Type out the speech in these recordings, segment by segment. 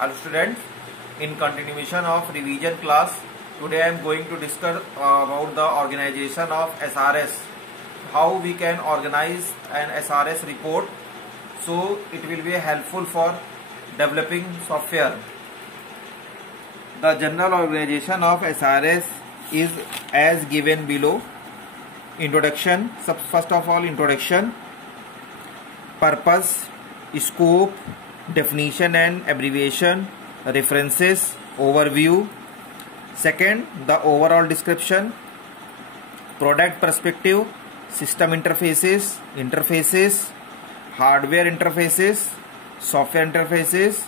Hello students, in continuation of revision class, today I am going to discuss about the organization of SRS, how we can organize an SRS report so it will be helpful for developing software. The general organization of SRS is as given below. Introduction, first of all introduction, purpose, scope, definition and abbreviation, references, overview. Second, the overall description, product perspective, system interfaces, hardware interfaces, software interfaces,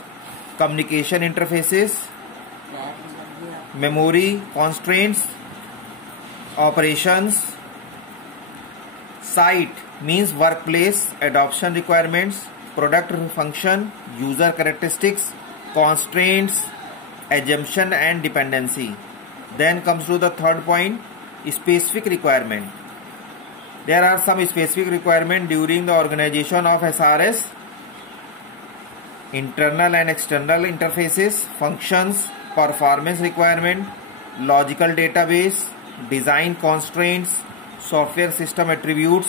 communication interfaces, memory constraints, operations. Site means workplace, adoption requirements, product function, user characteristics, constraints, assumption and dependency. Then comes to the third point, specific requirement. There are some specific requirements during the organization of SRS. Internal and external interfaces, functions, performance requirement, logical database, design constraints, software system attributes,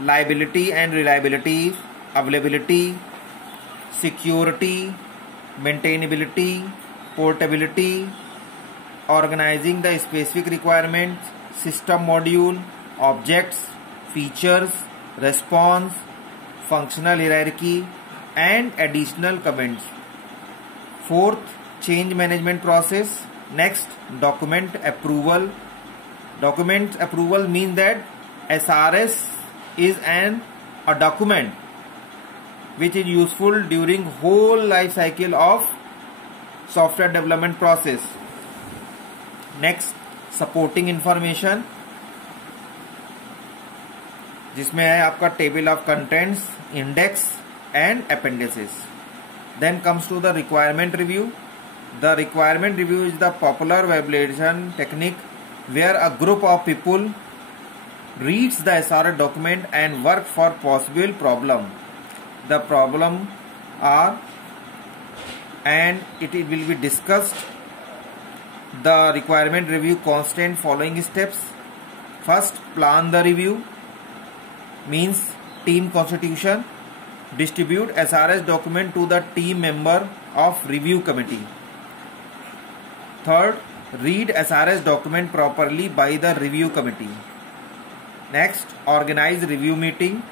liability and reliability, availability, security, maintainability, portability, organizing the specific requirements, system module, objects, features, response, functional hierarchy and additional comments. Fourth, change management process. Next, document approval. Document approval means that SRS is a document which is useful during whole life cycle of software development process. Next, supporting information, जिसमें है आपका table of contents, index and appendices. Then comes to the requirement review. The requirement review is the popular evaluation technique where a group of people reads the SRS document and work for possible problem. The problem are and it will be discussed. The requirement review constant following steps. First, plan the review means team constitution. Distribute SRS document to the team member of review committee. Third, read SRS document properly by the review committee. Next, organize review meeting.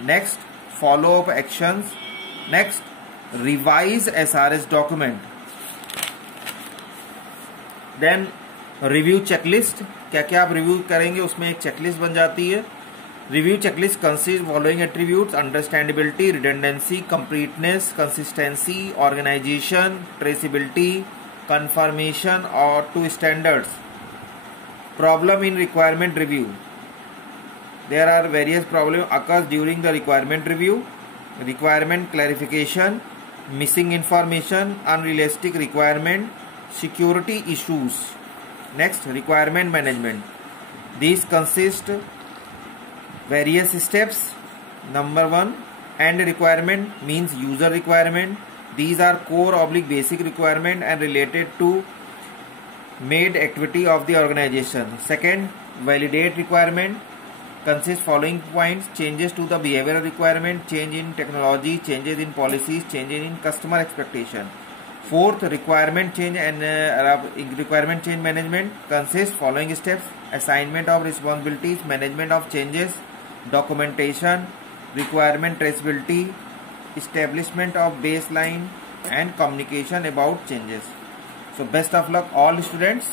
Next, follow up actions. Next, revise SRS document. Then review checklist. क्या क्या आप review करेंगे उसमें एक checklist बन जाती है. Review checklist consists following attributes: understandability, redundancy, completeness, consistency, organization, traceability, confirmation or to standards. Problem in requirement review. There are various problems occurs during the requirement review. Requirement clarification, missing information, unrealistic requirement, security issues. Next, requirement management. These consist various steps. Number one, end requirement means user requirement. These are core/basic requirement and related to made activity of the organization. Second, validate requirement consists following points: changes to the behavioral requirement, change in technology, changes in policies, changes in customer expectation. Fourth, requirement change and requirement change management consists following steps: assignment of responsibilities, management of changes, documentation, requirement traceability, establishment of baseline and communication about changes. So best of luck all students.